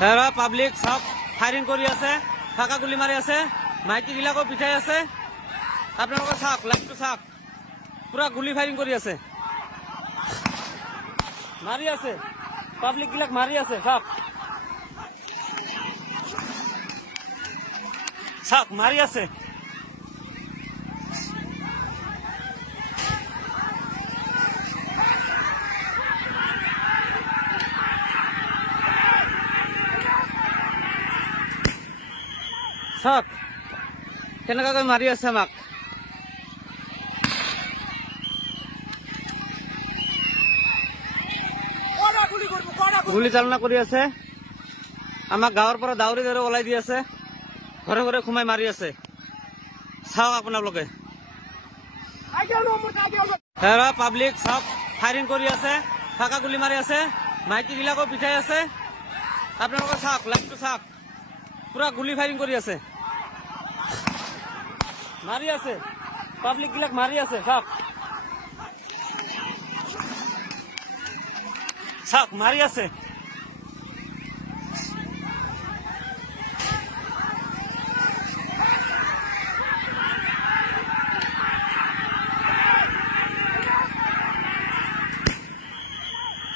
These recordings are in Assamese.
হেৰা পাব্লিক সব ফায়াৰিং কৰি আছে, ফাঁকা গুলি মাৰি আছে, মাইকী বিলাকো পিঠাই আছে। আপোনালোকে চাওক, লাইভটো চাওক, পুৰা গুলি ফায়াৰিং কৰি আছে, মাৰি আছে, পাব্লিক বিলাক মাৰি আছে। চাওক চাওক, মাৰি আছে। চাওক কেনেকুৱাকৈ মাৰি আছে আমাক। গুলি চালনা কৰি আছে, আমাক গাঁৱৰ পৰা দাউৰি দাউৰি ওলাই দি আছে, ঘৰে ঘৰে সোমাই মাৰি আছে। চাওক আপোনালোকে, হেৰা পাব্লিক সব ফায়াৰিং কৰি আছে, ফাঁকা গুলি মাৰি আছে, মাইকী বিলাকো পিঠাই আছে। আপোনালোকে চাওক, লাইভটো চাওক, পুৰা গুলি ফায়াৰিং কৰি আছে, মাৰি আছে, পাব্লিক বিলাক মাৰি আছে। চাওক চাওক, মাৰি আছে।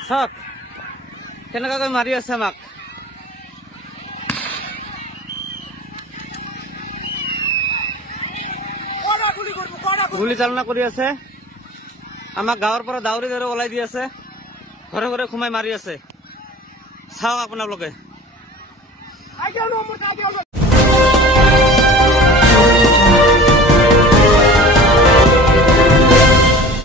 চাওক কেনেকুৱাকৈ মাৰি আছে আমাক। গুলি চালনা কৰি আছে, আমাক গাঁৱৰ পৰা দাউৰি দাউৰি ওলাই দি আছে, ঘৰে ঘৰে সোমাই মাৰি আছে। চাওক আপোনালোকে।